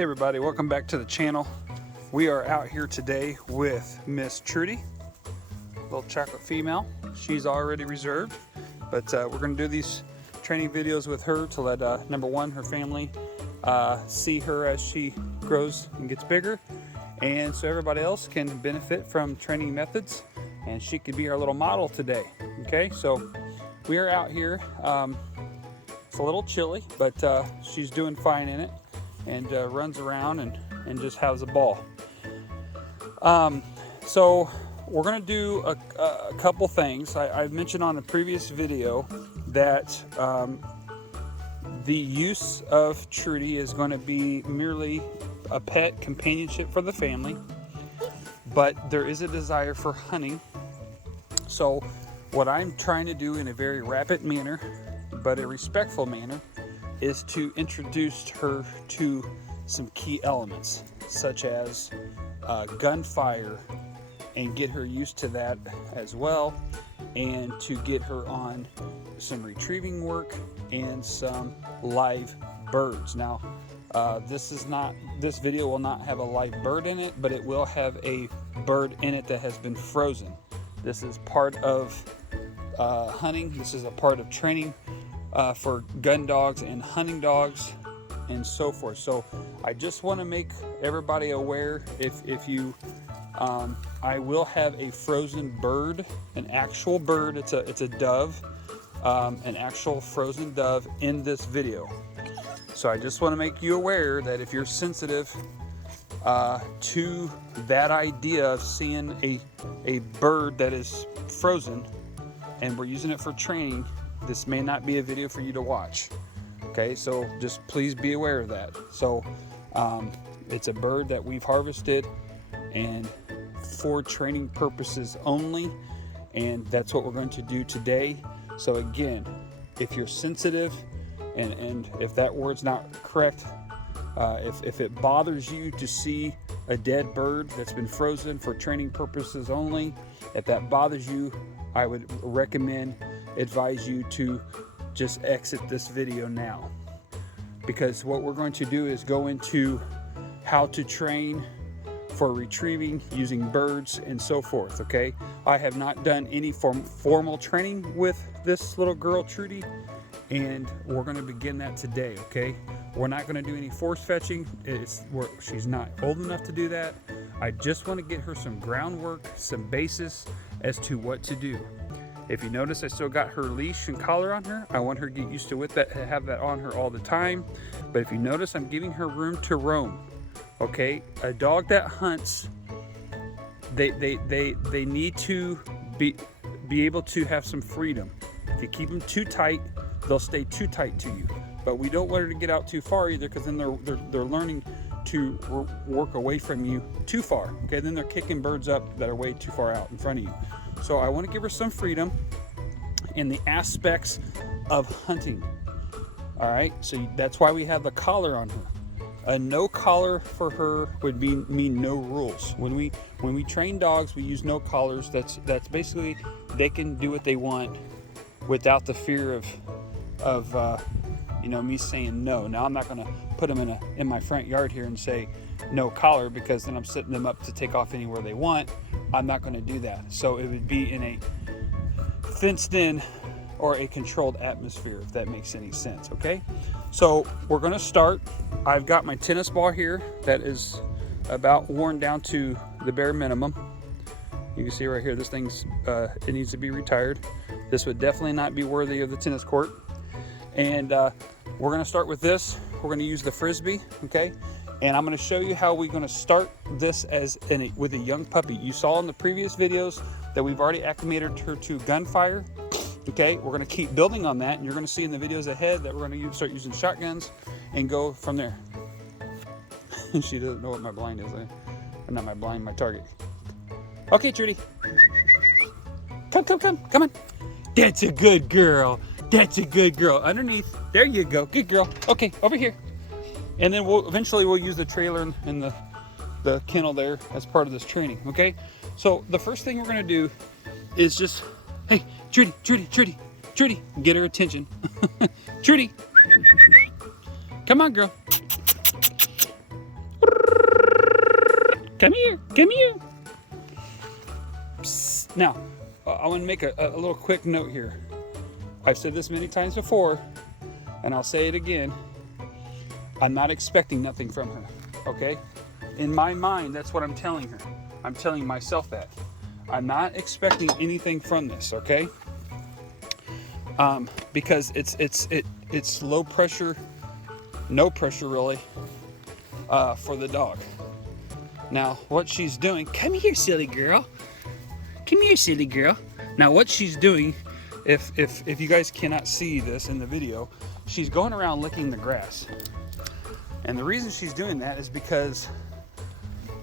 Hey everybody, welcome back to the channel. We are out here today with Miss Trudi, little chocolate female. She's already reserved, but we're going to do these training videos with her to let number one, her family see her as she grows and gets bigger, and so everybody else can benefit from training methods, and she could be our little model today. Okay, so we are out here. It's a little chilly, but she's doing fine in it, and runs around and just has a ball. So we're going to do a couple things. I mentioned on a previous video that the use of Trudi is going to be merely a pet companionship for the family, but there is a desire for hunting. So what I'm trying to do in a very rapid manner, but a respectful manner, is to introduce her to some key elements, such as gunfire, and get her used to that as well, and to get her on some retrieving work and some live birds. Now, this video will not have a live bird in it, but it will have a bird in it that has been frozen. This is part of hunting. This is a part of training for gun dogs and hunting dogs and so forth. So I just want to make everybody aware, if you I will have a frozen bird, an actual bird. It's a dove, an actual frozen dove in this video. So I just want to make you aware that if you're sensitive to that idea of seeing a bird that is frozen and we're using it for training, this may not be a video for you to watch. Okay, so just please be aware of that. So it's a bird that we've harvested and for training purposes only, and that's what we're going to do today. So again, if you're sensitive, and if that word's not correct, if it bothers you to see a dead bird that's been frozen for training purposes only, if that bothers you, I would advise you to just exit this video now, because what we're going to do is go into how to train for retrieving using birds and so forth. Okay, I have not done any formal training with this little girl Trudi, and we're going to begin that today. Okay, we're not going to do any force fetching. She's not old enough to do that. I just want to get her some groundwork, some basis as to what to do. If you notice, I still got her leash and collar on her. I want her to get used to have that on her all the time. But if you notice, I'm giving her room to roam. Okay, a dog that hunts, they need to be able to have some freedom. If you keep them too tight, they'll stay too tight to you. But we don't want her to get out too far either, because then they're learning to work away from you too far. Okay, then they're kicking birds up that are way too far out in front of you. So I want to give her some freedom in the aspects of hunting. All right, so that's why we have the collar on her. A no collar for her would mean no rules. When we train dogs, we use no collars. That's basically they can do what they want without the fear of me saying no. Now I'm not going to put them in my front yard here and say no collar, because then I'm setting them up to take off anywhere they want. I'm not going to do that. So it would be in a fenced in or a controlled atmosphere, if that makes any sense. Okay, so we're going to start. I've got my tennis ball here that is about worn down to the bare minimum. You can see right here, this thing's it needs to be retired. This would definitely not be worthy of the tennis court. And we're going to start with this. We're going to use the frisbee. Okay, and I'm going to show you how we're going to start this with a young puppy. You saw in the previous videos that we've already acclimated her to gunfire. Okay, we're going to keep building on that, and you're going to see in the videos ahead that we're going to start using shotguns and go from there. She doesn't know what my blind is. Not my blind, my target. Okay, Trudi. Come on. That's a good girl. That's a good girl. Underneath. There you go. Good girl. Okay, over here. And then eventually we'll use the trailer and the kennel there as part of this training. Okay, so the first thing we're going to do is just, hey, Trudi, get her attention. Trudi, come on, girl. Come here. Come here. Psst. Now, I want to make a little quick note here. I've said this many times before, and I'll say it again. I'm not expecting nothing from her, okay? In my mind, that's what I'm telling her. I'm telling myself that. I'm not expecting anything from this, okay? Because it's low pressure, no pressure really, for the dog. Now, what she's doing, come here, silly girl. Come here, silly girl. Now, what she's doing, if you guys cannot see this in the video, she's going around licking the grass. And the reason she's doing that is because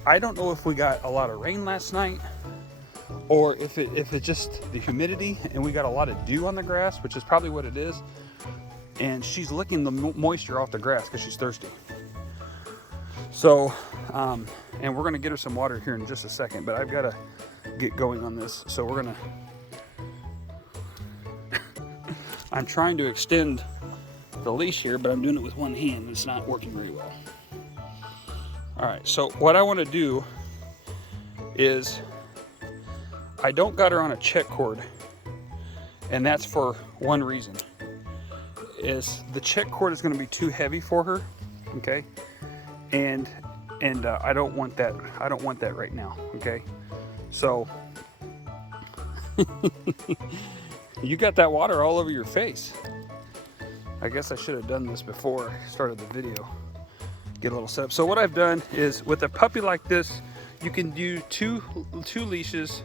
I don't know if we got a lot of rain last night, or if it's just the humidity and we got a lot of dew on the grass, which is probably what it is. And she's licking the moisture off the grass because she's thirsty. So, and we're gonna get her some water here in just a second, but I've gotta get going on this. So we're gonna, I'm trying to extend the leash here, but I'm doing it with one hand and it's not working very well. All right, so what I wanna do is, I don't got her on a check cord, and that's for one reason. Is the check cord is going to be too heavy for her, okay? And I don't want that. I don't want that right now, okay? So you got that water all over your face. I guess I should have done this before I started the video. Get a little setup. So what I've done is, with a puppy like this, you can do two leashes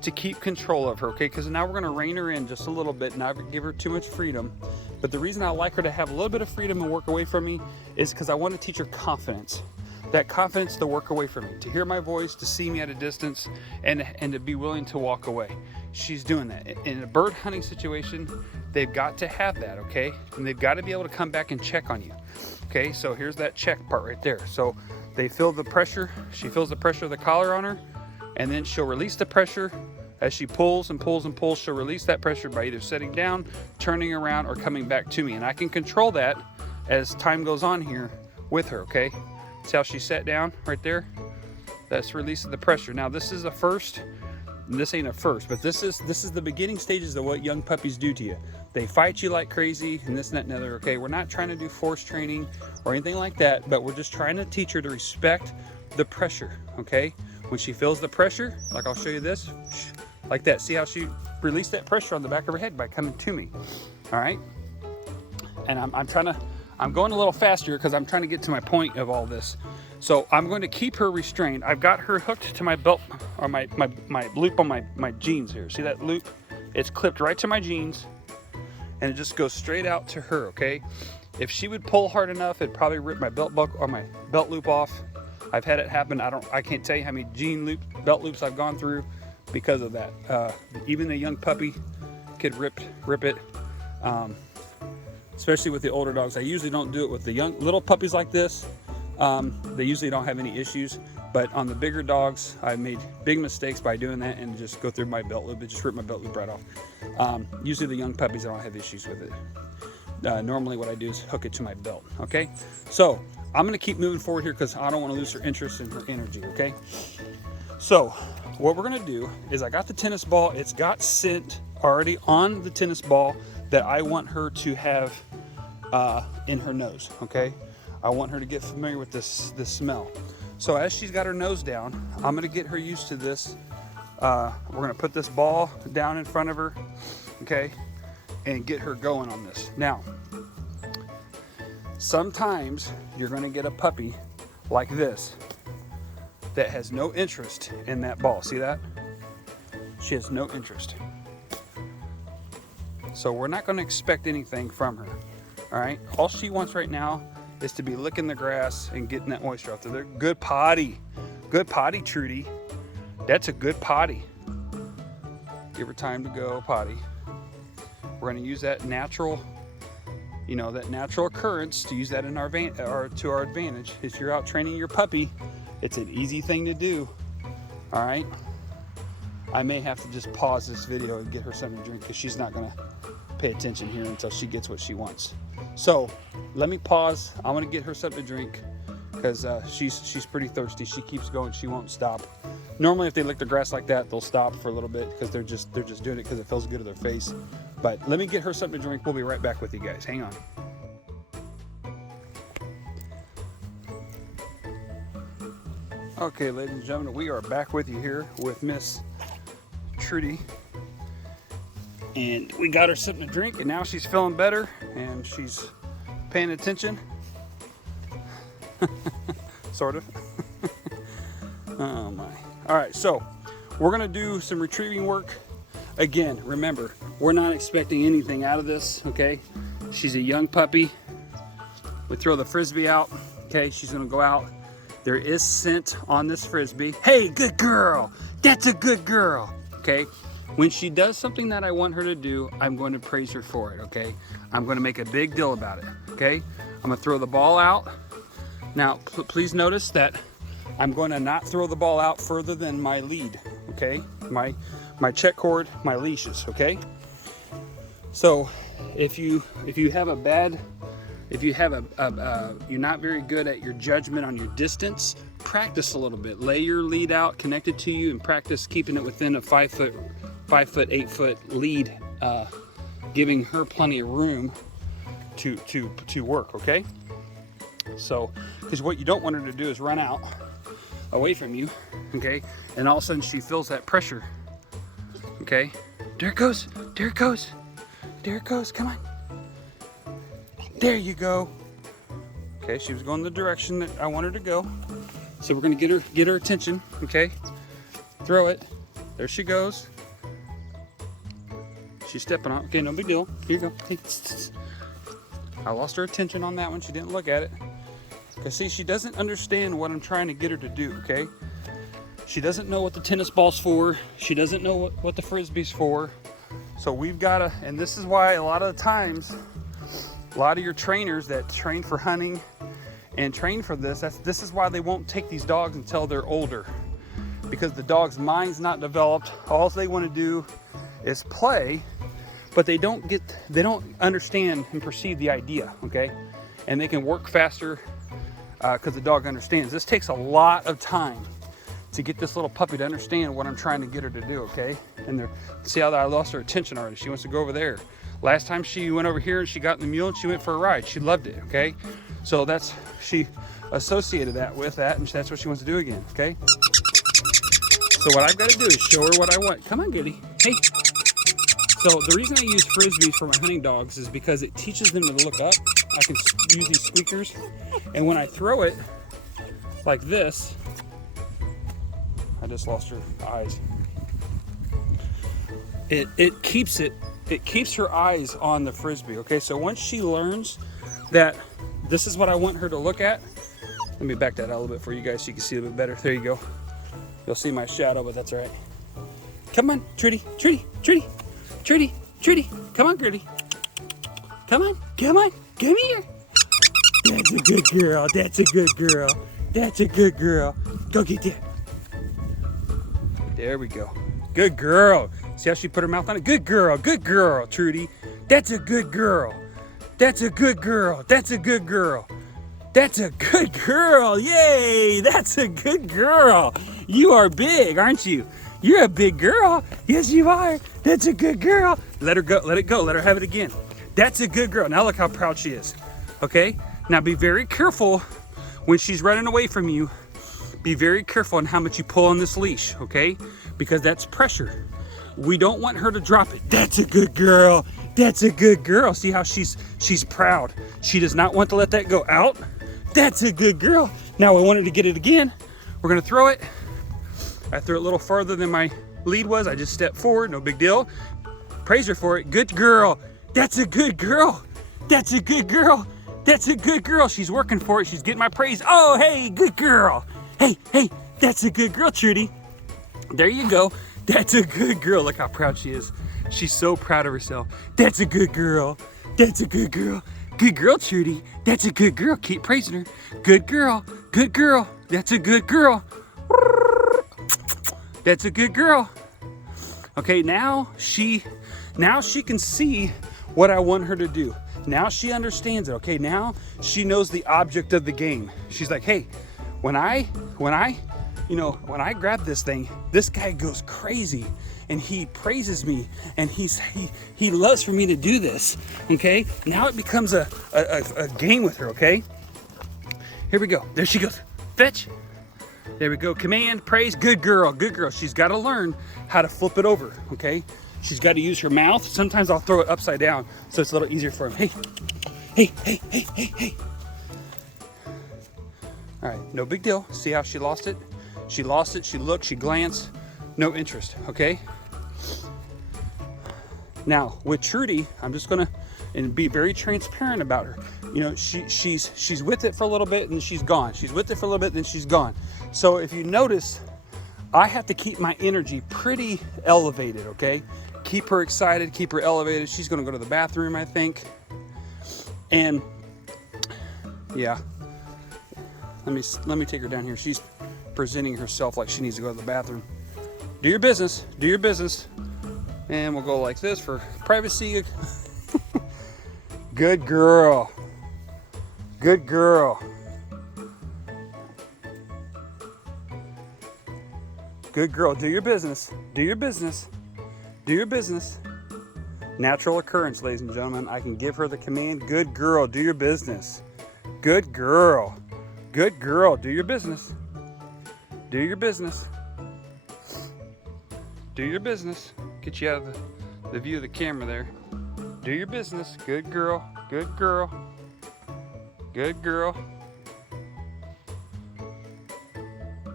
to keep control of her, okay? Because now we're going to rein her in just a little bit, not give her too much freedom. But the reason I like her to have a little bit of freedom and work away from me is because I want to teach her confidence. That confidence to work away from me, to hear my voice, to see me at a distance, and to be willing to walk away. She's doing that. In a bird hunting situation, they've got to have that, okay? And they've got to be able to come back and check on you. Okay, so here's that check part right there. So they feel the pressure. She feels the pressure of the collar on her, and then she'll release the pressure. As she pulls and pulls and pulls, she'll release that pressure by either setting down, turning around, or coming back to me. And I can control that as time goes on here with her, okay? See how she sat down right there? That's releasing the pressure. Now this is a first, and this ain't a first, but this is the beginning stages of what young puppies do to you. They fight you like crazy and this and that and other, okay? We're not trying to do force training or anything like that, but we're just trying to teach her to respect the pressure, okay? When she feels the pressure, like I'll show you this, like that. See how she released that pressure on the back of her head by coming to me, all right? And I'm going a little faster because I'm trying to get to my point of all this. So I'm going to keep her restrained. I've got her hooked to my belt, or my loop on my jeans here. See that loop? It's clipped right to my jeans, and it just goes straight out to her, okay? If she would pull hard enough, it'd probably rip my belt buckle or my belt loop off. I've had it happen. I can't tell you how many belt loops I've gone through because of that. Even a young puppy could rip it, especially with the older dogs. I usually don't do it with the little puppies like this. They usually don't have any issues, but on the bigger dogs, I made big mistakes by doing that and just go through my belt loop. It just ripped my belt loop right off. Usually the young puppies, I don't have issues with it. Normally what I do is hook it to my belt, okay? So I'm gonna keep moving forward here because I don't want to lose her interest and her energy, okay? So what we're gonna do is, I got the tennis ball. It's got scent already on the tennis ball that I want her to have in her nose, okay? I want her to get familiar with this smell. So as she's got her nose down, I'm gonna get her used to this. We're gonna put this ball down in front of her, okay? And get her going on this. Now, sometimes you're gonna get a puppy like this that has no interest in that ball. See that? She has no interest. So we're not gonna expect anything from her, all right? All she wants right now is to be licking the grass and getting that moisture out there. Good potty. Good potty, Trudi. That's a good potty. Give her time to go potty. We're going to use that natural, that natural occurrence to use that in to our advantage. If you're out training your puppy, it's an easy thing to do. All right. I may have to just pause this video and get her something to drink because she's not going to pay attention here until she gets what she wants. So let me pause. I want to get her something to drink, because she's pretty thirsty. She keeps going. She won't stop. Normally, if they lick the grass like that, they'll stop for a little bit because they're just doing it because it feels good to their face. But let me get her something to drink. We'll be right back with you guys. Hang on. Okay, ladies and gentlemen, we are back with you here with Miss Trudi. And we got her something to drink, and now she's feeling better, and she's paying attention. Sort of. Oh my. All right, so we're gonna do some retrieving work. Again, remember, we're not expecting anything out of this, okay? She's a young puppy. We throw the Frisbee out, okay? She's gonna go out. There is scent on this Frisbee. Hey, good girl. That's a good girl, okay? When she does something that I want her to do, I'm going to praise her for it, okay? I'm going to make a big deal about it, okay? I'm going to throw the ball out. Now, please notice that I'm going to not throw the ball out further than my lead, okay? My check cord, my leashes, okay? So, if you have a bad, you're not very good at your judgment on your distance, practice a little bit. Lay your lead out, connect it to you, and practice keeping it within a 5 foot, 8 foot lead, giving her plenty of room to work, okay? So, because what you don't want her to do is run out away from you, okay? And all of a sudden she feels that pressure, okay? There it goes, there it goes, there it goes, come on. There you go. Okay, she was going the direction that I want her to go. So we're gonna get her attention, okay? Throw it, there she goes. She's stepping on, okay, no big deal. Here you go. Hey. I lost her attention on that one. She didn't look at it. Because see, she doesn't understand what I'm trying to get her to do, okay? She doesn't know what the tennis ball's for. She doesn't know what the Frisbee's for. So we've gotta, and this is why a lot of the times, a lot of your trainers that train for hunting and train for this is why they won't take these dogs until they're older. Because the dog's mind's not developed. All they wanna do is play, but they don't understand and perceive the idea, okay? And they can work faster because the dog understands. This takes a lot of time to get this little puppy to understand what I'm trying to get her to do, okay? And see how I lost her attention already. She wants to go over there. Last time she went over here and she got in the mule and she went for a ride. She loved it, okay? So she associated that with that, and that's what she wants to do again, okay? So what I've got to do is show her what I want. Come on, Goody. Hey. So the reason I use Frisbees for my hunting dogs is because it teaches them to look up. I can use these squeakers, and when I throw it like this, I just lost her eyes. It keeps her eyes on the Frisbee, okay? So once she learns that this is what I want her to look at, let me back that out a little bit for you guys so you can see a bit better. There you go. You'll see my shadow, but that's all right. Come on, Trudi, Trudi, Trudi, Trudi, Trudi. Come on, Trudi. Come on, come on, come here. That's a good girl, that's a good girl, that's a good girl. Go get that. There we go. Good girl. See how she put her mouth on it? Good girl, Trudi. That's a good girl. That's a good girl. That's a good girl. That's a good girl. Yay, that's a good girl. You are big, aren't you? You're a big girl. Yes, you are. That's a good girl. Let her go, let it go. Let her have it again. That's a good girl. Now look how proud she is. Okay? Now be very careful when she's running away from you. Be very careful on how much you pull on this leash, okay? Because that's pressure. We don't want her to drop it. That's a good girl. That's a good girl. See how she's proud. She does not want to let that go out. That's a good girl. Now I want her to get it again. We're gonna throw it. I threw it a little farther than my lead was. I just stepped forward, no big deal. Praise her for it. Good girl. That's a good girl. That's a good girl. That's a good girl. She's working for it. She's getting my praise. Oh, hey, good girl. Hey, that's a good girl, Trudi. There you go. That's a good girl. Look how proud she is. She's so proud of herself. That's a good girl. That's a good girl. Good girl, Trudi. That's a good girl. Keep praising her. Good girl. Good girl. That's a good girl. That's a good girl. Okay, now she can see what I want her to do. Now she understands it, okay? Now she knows the object of the game. She's like, hey, when I grab this thing, this guy goes crazy and he praises me and he loves for me to do this, okay? Now it becomes a game with her, okay? Here we go. There she goes. Fetch. There we go. Command, praise, good girl, good girl. She's got to learn how to flip it over, okay? She's got to use her mouth. Sometimes I'll throw it upside down so it's a little easier for him. Hey, hey, hey, hey, hey, hey. All right, no big deal. See how she lost it? She lost it, she looked, she glanced, no interest, okay? Now, with Trudi, I'm just gonna be very transparent about her. You know, she's with it for a little bit and she's gone. She's with it for a little bit, then she's gone. So if you notice, I have to keep my energy pretty elevated, okay? Keep her excited, keep her elevated. She's gonna go to the bathroom, I think. And yeah, let me take her down here. She's presenting herself like she needs to go to the bathroom. Do your business, do your business. And we'll go like this for privacy. Good girl. Good girl. Good girl. Do your business. Do your business. Do your business. Natural occurrence, ladies and gentlemen. I can give her the command. Good girl. Do your business. Good girl. Good girl. Do your business. Do your business. Do your business. Get you out of the view of the camera there. Do your business. Good girl. Good girl. Good girl.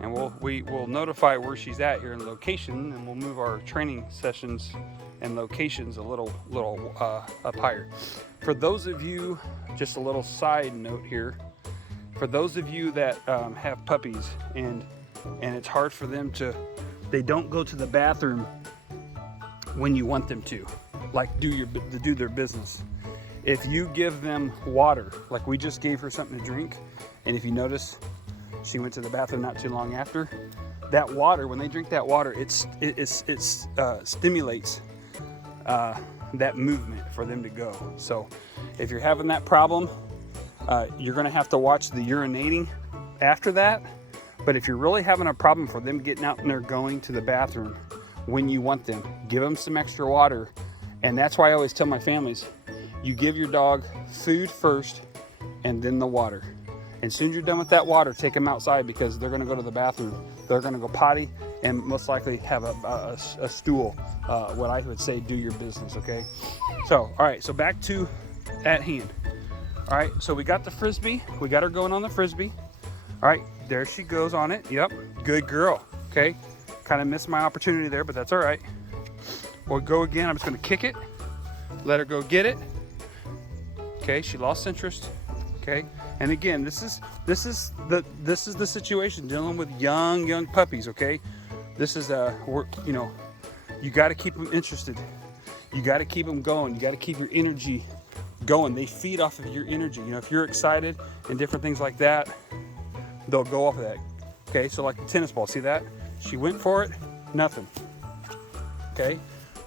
And we'll notify where she's at here in location, and we'll move our training sessions and locations a little up higher. For those of you, just a little side note here, for those of you that have puppies and it's hard for them they don't go to the bathroom when you want them to, like do their business. If you give them water, like we just gave her something to drink, and if you notice, she went to the bathroom not too long after. That water, when they drink that water, it stimulates that movement for them to go. So if you're having that problem, you're gonna have to watch the urinating after that. But if you're really having a problem for them getting out and they're going to the bathroom when you want them, give them some extra water. And that's why I always tell my families, you give your dog food first and then the water. And as soon as you're done with that water, take them outside, because they're gonna go to the bathroom. They're gonna go potty and most likely have a stool. What I would say, do your business, okay? So, all right, so back to at hand. All right, so we got the Frisbee. We got her going on the Frisbee. All right, there she goes on it. Yep, good girl, okay? Kind of missed my opportunity there, but that's all right. We'll go again. I'm just gonna kick it, let her go get it. Okay, she lost interest, okay? And again, this is the situation dealing with young puppies, okay? This is you got to keep them interested. You got to keep them going. You got to keep your energy going. They feed off of your energy. You know, if you're excited and different things like that, they'll go off of that. Okay, so like the tennis ball, see that? She went for it, nothing. Okay,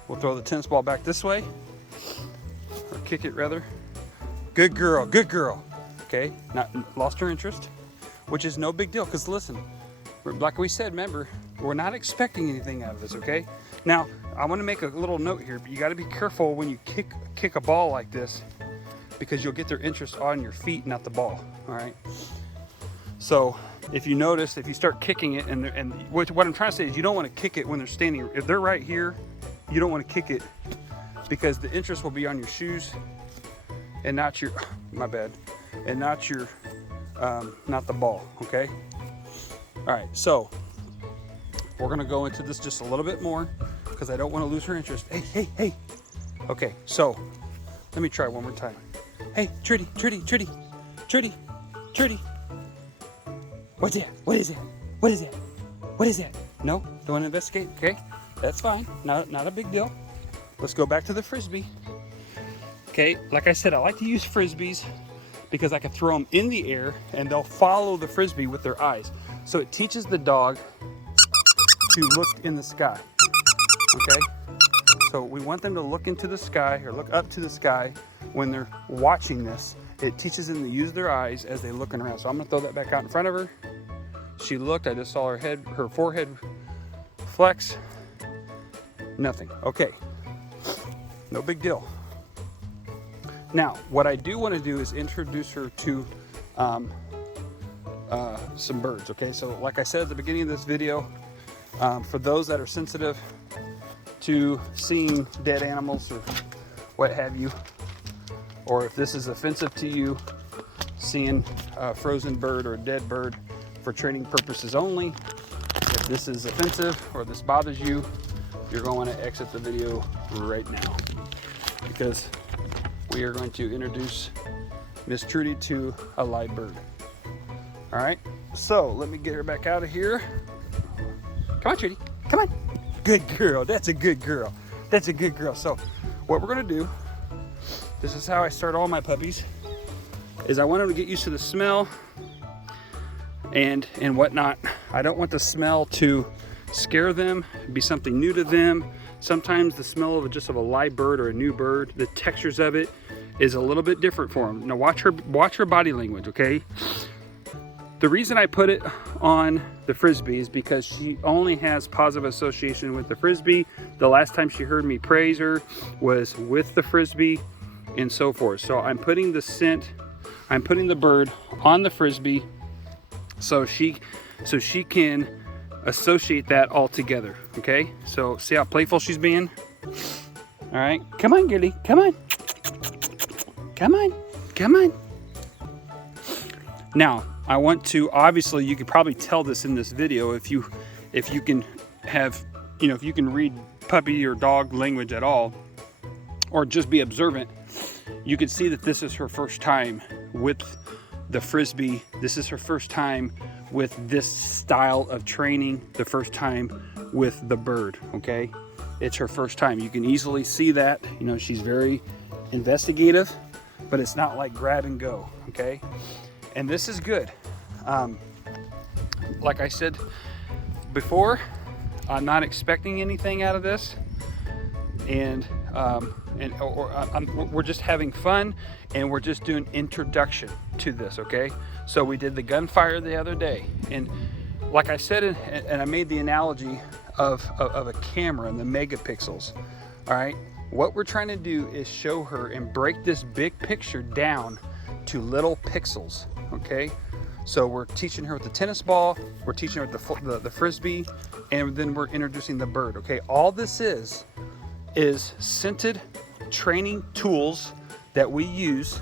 we'll throw the tennis ball back this way, or kick it rather. Good girl, good girl. Okay, not lost her interest, which is no big deal, because listen, like we said, remember, we're not expecting anything out of this, okay? Now, I want to make a little note here. You got to be careful when you kick a ball like this, because you'll get their interest on your feet, not the ball, all right? So if you notice, if you start kicking it, and what I'm trying to say is you don't want to kick it when they're standing. If they're right here, you don't want to kick it, because the interest will be on your shoes and not your, my bad, and not your, not the ball, okay? All right, so we're gonna go into this just a little bit more, because I don't want to lose her interest. Hey. Okay, so let me try one more time. Hey, Trudi. What's that? What is that? No? Don't want to investigate? Okay, that's fine. Not a big deal. Let's go back to the Frisbee. Okay, like I said, I like to use Frisbees because I can throw them in the air and they'll follow the Frisbee with their eyes. So it teaches the dog to look in the sky, okay? So we want them to look into the sky, or look up to the sky, when they're watching this, it teaches them to use their eyes as they're looking around. So I'm gonna throw that back out in front of her. She looked, I just saw her forehead flex. Nothing. Okay, no big deal. Now, what I do want to do is introduce her to some birds, okay? So like I said at the beginning of this video, for those that are sensitive to seeing dead animals or what have you, or if this is offensive to you, seeing a frozen bird or a dead bird for training purposes only, if this is offensive or this bothers you, you're going to exit the video right now, because we are going to introduce Miss Trudi to a live bird. All right, so let me get her back out of here. Come on, Trudi, come on. Good girl, that's a good girl. That's a good girl. So what we're gonna do, this is how I start all my puppies, is I want them to get used to the smell and whatnot. I don't want the smell to scare them, be something new to them. Sometimes the smell of just of a live bird or a new bird, the textures of it is a little bit different for them. Now watch her body language, okay? The reason I put it on the Frisbee is because she only has positive association with the Frisbee. The last time she heard me praise her was with the Frisbee and so forth. So I'm putting the scent, I'm putting the bird on the Frisbee so she can associate that all together, okay? So see how playful she's being? All right, come on, girlie, come on. Come on, come on. Now, I want to, obviously you could probably tell this in this video if you can have, you know, if you can read puppy or dog language at all, or just be observant, you can see that this is her first time with the Frisbee. This is her first time with this style of training, the first time with the bird, okay? It's her first time. You can easily see that, you know, she's very investigative, but it's not like grab and go, okay? And this is good. Like I said before, I'm not expecting anything out of this, and we're just having fun, and we're just doing introduction to this, okay? So we did the gunfire the other day, and like I said, and I made the analogy of a camera and the megapixels. All right, what we're trying to do is show her and break this big picture down to little pixels, okay? So we're teaching her with the tennis ball, we're teaching her with the Frisbee, and then we're introducing the bird, okay? All this is scented training tools that we use,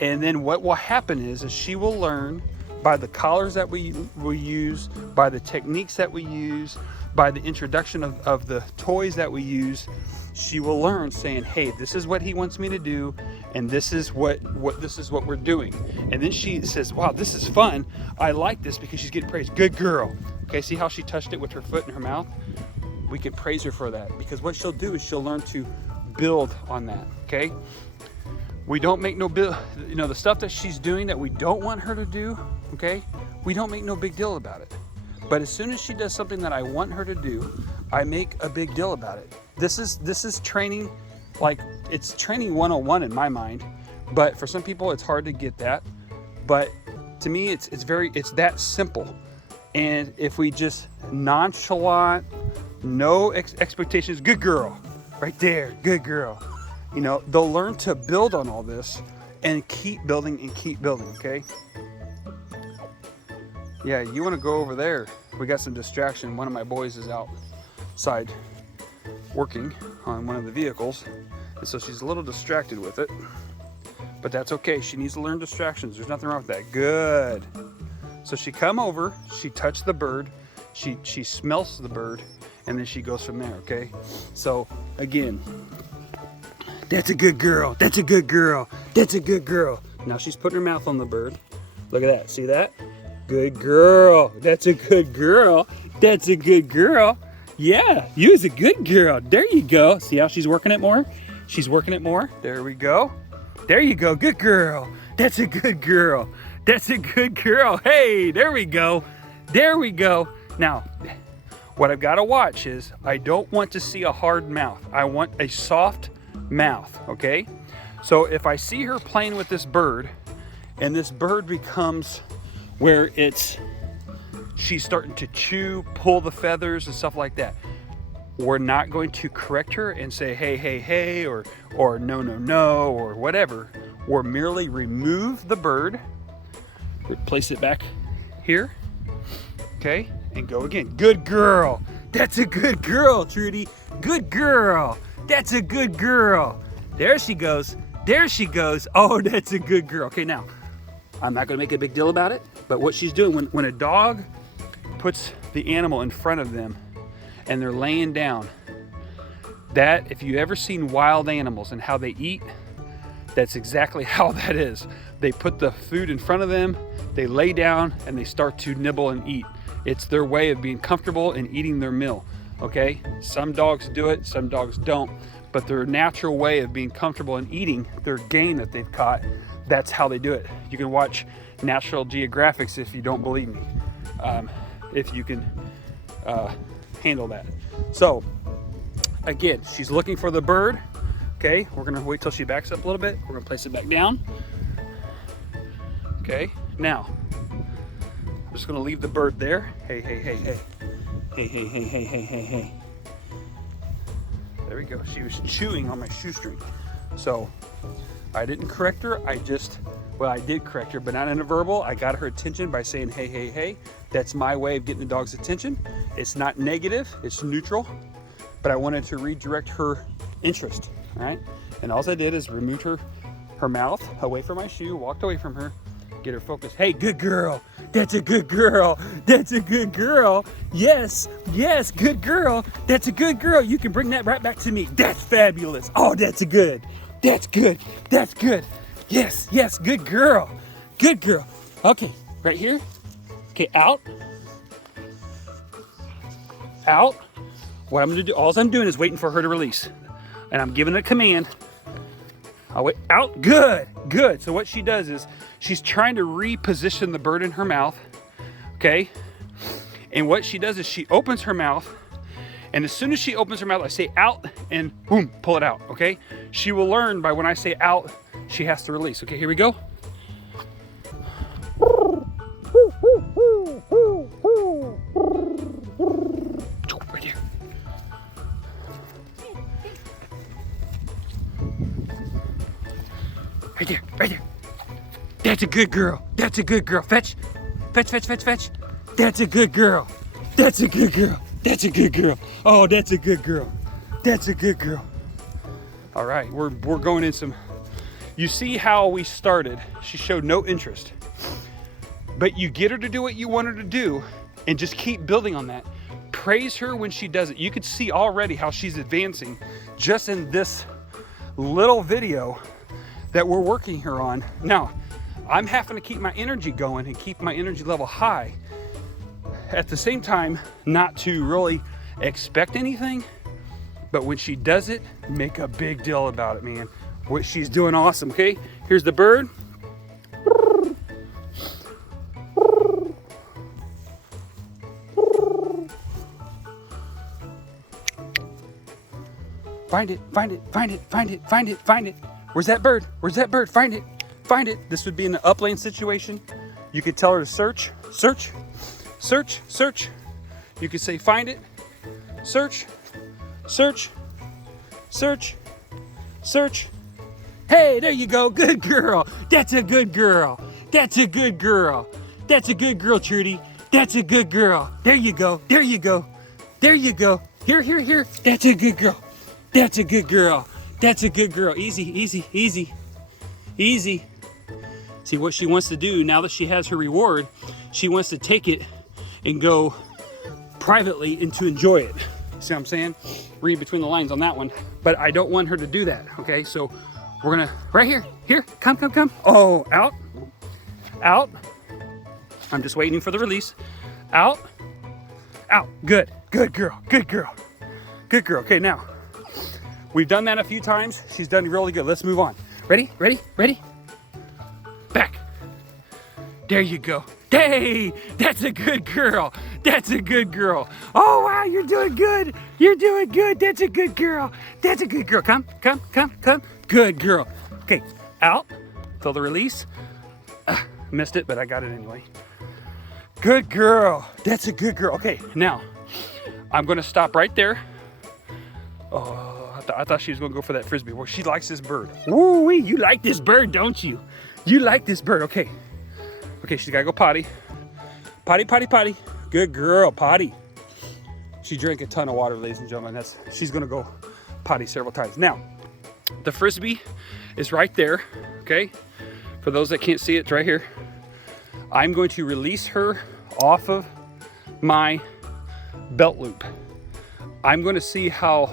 and then what will happen is she will learn by the collars that we use, by the techniques that we use, by the introduction of the toys that we use. She will learn saying, hey, this is what he wants me to do, and this is what we're doing. And then she says, wow, this is fun. I like this, because she's getting praised. Good girl. Okay, see how she touched it with her foot and her mouth? We can praise her for that, because what she'll do is she'll learn to build on that, okay? We don't make no bill, you know, the stuff that she's doing that we don't want her to do, okay? We don't make no big deal about it. But as soon as she does something that I want her to do, I make a big deal about it. This is training, like, it's training 101 in my mind, but for some people it's hard to get that. But to me, it's that simple. And if we just nonchalant, no expectations, good girl, right there, good girl. You know, they'll learn to build on all this and keep building and keep building, okay? Yeah, you want to go over there. We got some distraction. One of my boys is outside working on one of the vehicles, and so she's a little distracted with it, but that's okay. She needs to learn distractions. There's nothing wrong with that. Good. So she come over, she touched the bird, she smells the bird, and then she goes from there, okay? So again, that's a good girl, that's a good girl, that's a good girl. Now she's putting her mouth on the bird. Look at that, see that? Good girl, that's a good girl, that's a good girl. Yeah, you's a good girl. There you go. See how she's working it more? She's working it more. There we go. There you go, good girl. That's a good girl. That's a good girl. Hey, there we go. There we go. Now, what I've got to watch is I don't want to see a hard mouth. I want a soft mouth, okay? So if I see her playing with this bird and this bird becomes where she's starting to chew, pull the feathers and stuff like that, we're not going to correct her and say, hey, hey, hey, or no, no, no, or whatever. We'll merely remove the bird, place it back here, okay, and go again. Good girl. That's a good girl, Trudy. Good girl. That's a good girl. There she goes. There she goes. Oh, that's a good girl. Okay, now, I'm not going to make a big deal about it, but what she's doing, when a dog puts the animal in front of them and they're laying down, that, if you ever seen wild animals and how they eat, that's exactly how that is. They put the food in front of them, they lay down, and they start to nibble and eat. It's their way of being comfortable and eating their meal, okay? Some dogs do it, some dogs don't, but their natural way of being comfortable and eating their game that they've caught, that's how they do it. You can watch National Geographics if you don't believe me, if you can handle that. So again, she's looking for the bird. Okay, we're gonna wait till she backs up a little bit. We're gonna place it back down. Okay, now I'm just gonna leave the bird there. Hey, hey, hey, hey, hey, hey, hey, hey, hey, hey, hey. There we go. She was chewing on my shoestring, so I didn't correct her. I did correct her, but not in a verbal. I got her attention by saying, hey, hey, hey. That's my way of getting the dog's attention. It's not negative, it's neutral, but I wanted to redirect her interest, all right? And all I did is removed her mouth away from my shoe, walked away from her, get her focused. Hey, good girl. That's a good girl. That's a good girl. Yes, yes, good girl. That's a good girl. You can bring that right back to me. That's fabulous. Oh, that's good. That's good. That's good. Yes, yes, good girl. Good girl. Okay, right here. Okay, out. Out. What I'm gonna do, all I'm doing is waiting for her to release. And I'm giving a command. I'll wait, out, good, good. So what she does is, she's trying to reposition the bird in her mouth, okay? And what she does is she opens her mouth, and as soon as she opens her mouth, I say out, and boom, pull it out, okay? She will learn by when I say out, she has to release. Okay, here we go. Right here. Right there, right there. That's a good girl. That's a good girl. Fetch. Fetch, fetch, fetch, fetch. That's a good girl. That's a good girl. That's a good girl. Oh, that's a good girl. That's a good girl. All right, we're going in some. You see how we started. She showed no interest. But you get her to do what you want her to do and just keep building on that. Praise her when she does it. You could see already how she's advancing just in this little video that we're working her on. Now, I'm having to keep my energy going and keep my energy level high. At the same time, not to really expect anything, but when she does it, make a big deal about it, man. What she's doing awesome, okay? Here's the bird. Find it, find it, find it, find it, find it, find it. Where's that bird? Where's that bird? Find it, find it. This would be in an upland situation. You could tell her to search, search, search, search. You could say find it, search, search, search, search. Hey, there you go. Good girl. That's a good girl. That's a good girl. That's a good girl, Trudy. That's a good girl. There you go. There you go. There you go. Here, here, here. That's a good girl. That's a good girl. That's a good girl. Easy, easy, easy, easy. See what she wants to do now that she has her reward. She wants to take it and go privately and to enjoy it. See what I'm saying? Read between the lines on that one. But I don't want her to do that, okay? So we're gonna, right here, here, come, come, come. Oh, out, out. I'm just waiting for the release. Out, out, good, good girl, good girl, good girl. Okay, now, we've done that a few times. She's done really good. Let's move on. Ready, ready, ready? Back. There you go. Hey, that's a good girl. That's a good girl. Oh, wow, you're doing good. You're doing good. That's a good girl. That's a good girl. Come, come, come, come. Good girl. Okay, out. Feel the release. Missed it, but I got it anyway. Good girl. That's a good girl. Okay, now I'm gonna stop right there. Oh, I thought she was gonna go for that frisbee. Well, she likes this bird. Woo-wee, you like this bird, don't you? You like this bird, okay. Okay, she's gotta go potty. Potty, potty, potty. Good girl, potty. She drank a ton of water, ladies and gentlemen. She's gonna go potty several times. Now, the frisbee is right there, okay? For those that can't see it, it's right here. I'm going to release her off of my belt loop. I'm going to see how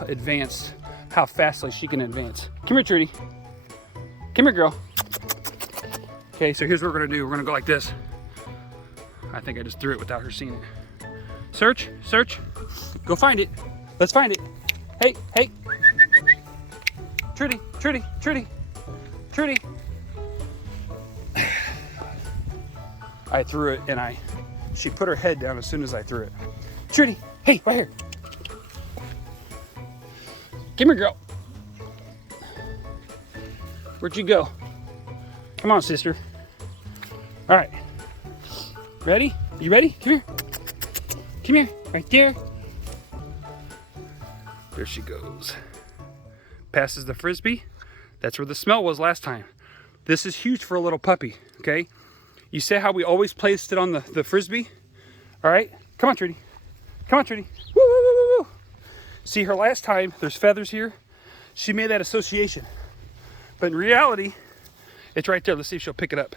fastly she can advance. Come here, Trudi. Come here, girl. Okay, so here's what we're gonna do. We're gonna go like this. I think I just threw it without her seeing it. Search, search. Go find it. Let's find it. Hey, hey. Trudi, Trudi, Trudi, Trudi. I threw it and she put her head down as soon as I threw it. Trudi, hey, right here. Come here, girl. Where'd you go? Come on, sister. All right. Ready? You ready? Come here. Come here. Right there. There she goes. Passes the frisbee. That's where the smell was last time. This is huge for a little puppy, okay? You see how we always placed it on the frisbee? All right? Come on, Trudi. Come on, Trudi. Woo, woo, woo, woo, woo. See, her last time, there's feathers here. She made that association. But in reality, it's right there. Let's see if she'll pick it up.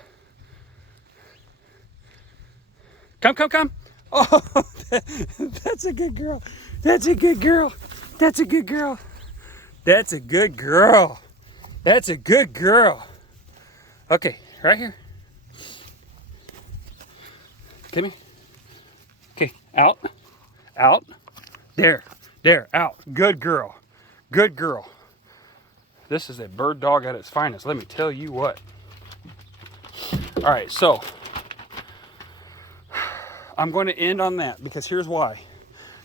Come, come, come. Oh, that's a good girl. That's a good girl. That's a good girl. That's a good girl. That's a good girl. Okay, right here. Come here. Okay, out, out. There, there, out. Good girl. Good girl. This is a bird dog at its finest. Let me tell you what. All right, so I'm going to end on that because here's why.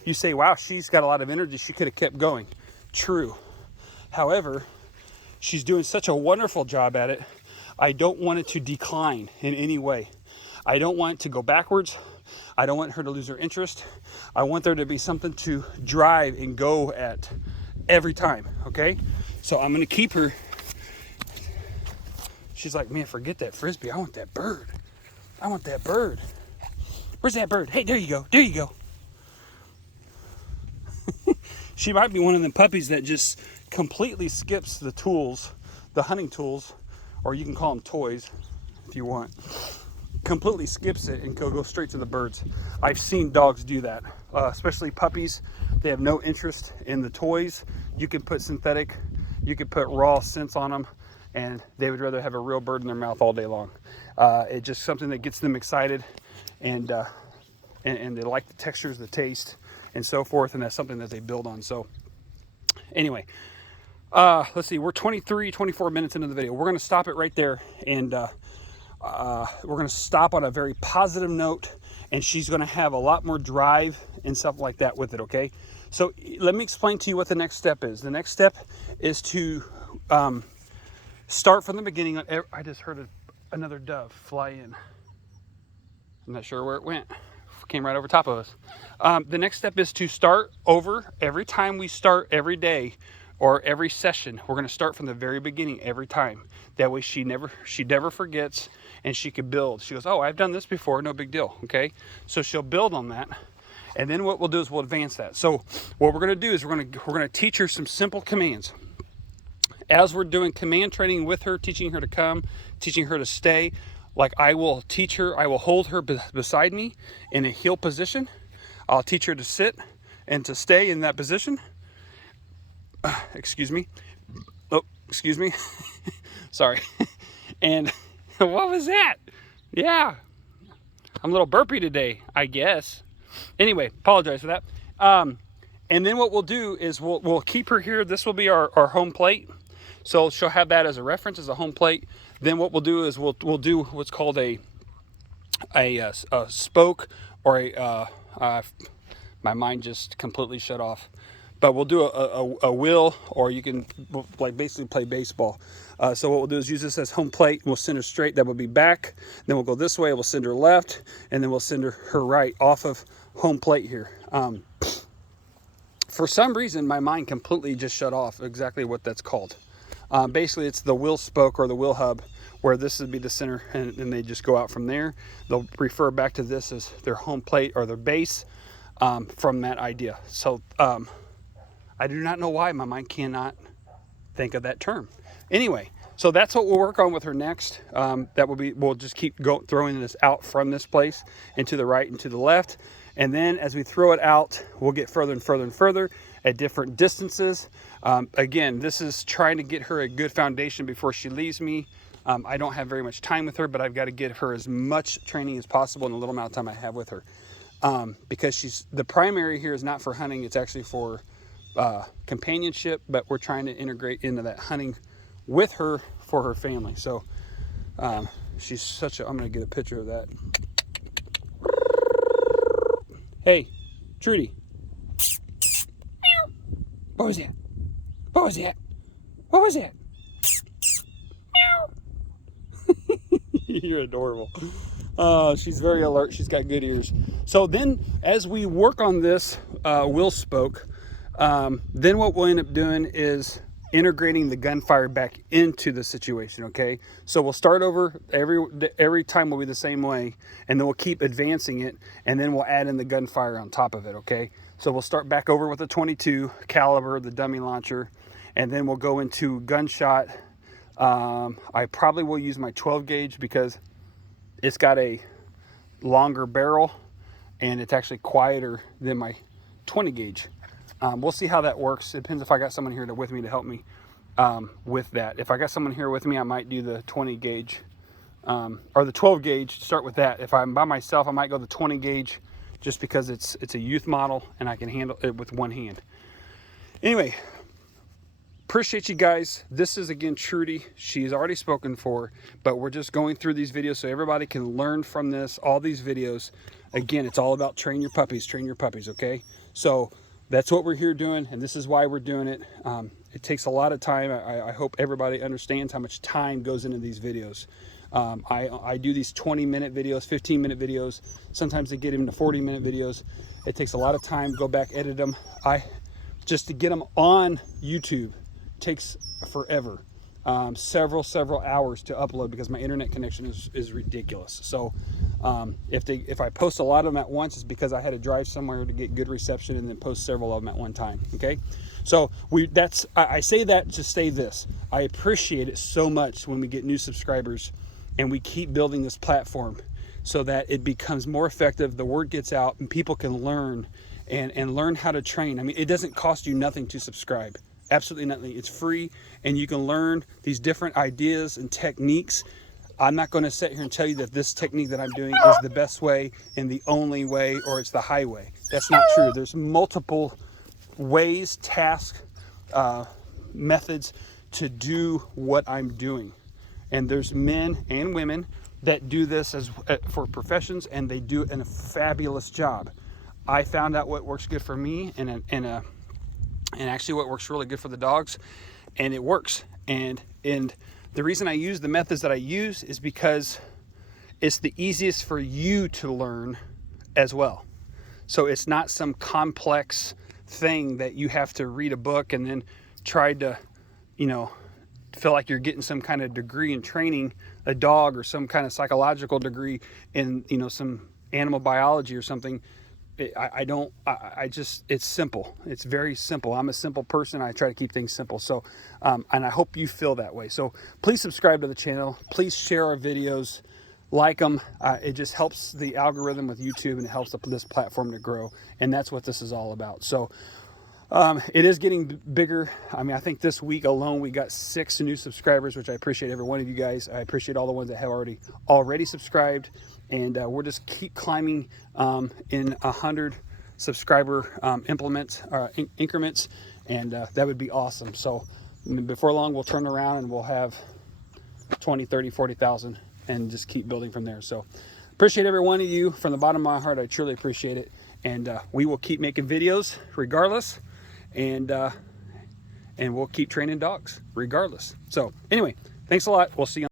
You say, wow, she's got a lot of energy. She could have kept going. True. However, she's doing such a wonderful job at it. I don't want it to decline in any way. I don't want it to go backwards. I don't want her to lose her interest. I want there to be something to drive and go at every time, okay? So I'm going to keep her. She's like, man, forget that frisbee. I want that bird. I want that bird. Where's that bird? Hey, there you go. There you go. She might be one of them puppies that just completely skips the tools, the hunting tools, or you can call them toys if you want. Completely skips it and go straight to the birds. I've seen dogs do that, especially puppies. They have no interest in the toys. You can put synthetic, you can put raw scents on them, and they would rather have a real bird in their mouth all day long. It's just something that gets them excited, and they like the textures, the taste, and so forth, and that's something that they build on. So anyway, let's see, we're 24 minutes into the video. We're going to stop it right there, and we're going to stop on a very positive note, and she's going to have a lot more drive and stuff like that with it, okay? So let me explain to you what the next step is. The next step is to start from the beginning. I just heard another dove fly in. I'm not sure where it went. Came right over top of us. The next step is to start over every time we start every day or every session. We're going to start from the very beginning every time. That way she never forgets, and she can build. She goes, oh, I've done this before, no big deal, okay? So she'll build on that, and then what we'll do is we'll advance that. So what we're going to do is we're going to teach her some simple commands. As we're doing command training with her, teaching her to come, teaching her to stay, like I will teach her, I will hold her beside me in a heel position. I'll teach her to sit and to stay in that position. Excuse me. Oh, excuse me. Sorry. And what was that? Yeah. I'm a little burpy today, I guess. Anyway, apologize for that. And then what we'll do is we'll keep her here. This will be our home plate. So she'll have that as a reference, as a home plate. Then what we'll do is we'll do what's called a spoke, or my mind just completely shut off. but we'll do a wheel, or you can like basically play baseball. So what we'll do is use this as home plate. We'll send her straight. That would be back. Then we'll go this way. We'll send her left, and then we'll send her right off of home plate here. For some reason, my mind completely just shut off exactly what that's called. Basically, it's the wheel spoke or the wheel hub, where this would be the center, and they just go out from there. They'll refer back to this as their home plate or their base from that idea. So I do not know why my mind cannot think of that term. Anyway, so that's what we'll work on with her next. That will be, we'll just keep throwing this out from this place and to the right and to the left. And then as we throw it out, we'll get further and further and further at different distances. Again, this is trying to get her a good foundation before she leaves me. I don't have very much time with her, but I've got to get her as much training as possible in the little amount of time I have with her. Because the primary here is not for hunting, it's actually for companionship, but we're trying to integrate into that hunting with her for her family. So she's such a, I'm going to get a picture of that. Hey, Trudi. What was that? What was that? What was that? You're adorable. She's very alert. She's got good ears. So then as we work on this wheel spoke, then what we'll end up doing is integrating the gunfire back into the situation, okay? So we'll start over, every time will be the same way, and then we'll keep advancing it, and then we'll add in the gunfire on top of it, okay? So we'll start back over with the 22 caliber, the dummy launcher, and then we'll go into gunshot. I probably will use my 12 gauge because it's got a longer barrel, and it's actually quieter than my 20 gauge. We'll see how that works. It depends if I got someone here with me to help me with that. If I got someone here with me, I might do the 20 gauge or the 12 gauge. Start with that. If I'm by myself, I might go the 20 gauge just because it's a youth model and I can handle it with one hand. Anyway, appreciate you guys. This is again Trudi. She's already spoken for, but we're just going through these videos so everybody can learn from this. All these videos, again, it's all about train your puppies, okay? So that's what we're here doing, and this is why we're doing it. It takes a lot of time. I hope everybody understands how much time goes into these videos. I do these 20-minute videos, 15-minute videos. Sometimes they get into 40-minute videos. It takes a lot of time. Go back, edit them. Just to get them on YouTube takes forever. Several hours to upload because my internet connection is ridiculous. So if I post a lot of them at once, it's because I had to drive somewhere to get good reception and then post several of them at one time. Okay, so I say that to say this: I appreciate it so much when we get new subscribers and we keep building this platform so that it becomes more effective, the word gets out, and people can learn and learn how to train. I mean, it doesn't cost you nothing to subscribe. Absolutely nothing. It's free, and you can learn these different ideas and techniques. I'm not going to sit here and tell you that this technique that I'm doing is the best way and the only way, or it's the highway. That's not true. There's multiple ways, tasks, methods to do what I'm doing. And there's men and women that do this for professions, and they do a fabulous job. I found out what works good for me and actually what works really good for the dogs, and it works. And the reason I use the methods that I use is because it's the easiest for you to learn as well. So it's not some complex thing that you have to read a book and then try to, feel like you're getting some kind of degree in training a dog or some kind of psychological degree in, some animal biology or something. It's simple. It's very simple. I'm a simple person. I try to keep things simple. So, and I hope you feel that way. So please subscribe to the channel. Please share our videos, like them. It just helps the algorithm with YouTube, and it helps this platform to grow. And that's what this is all about. So it is getting bigger. I mean, I think this week alone, we got 6 new subscribers, which I appreciate every one of you guys. I appreciate all the ones that have already subscribed. And we're just keep climbing in 100 subscriber increments, and that would be awesome. So before long, we'll turn around and we'll have 20, 30, 40,000 and just keep building from there. So appreciate every one of you from the bottom of my heart. I truly appreciate it. And we will keep making videos regardless. and we'll keep training dogs regardless. So anyway, thanks a lot. We'll see you.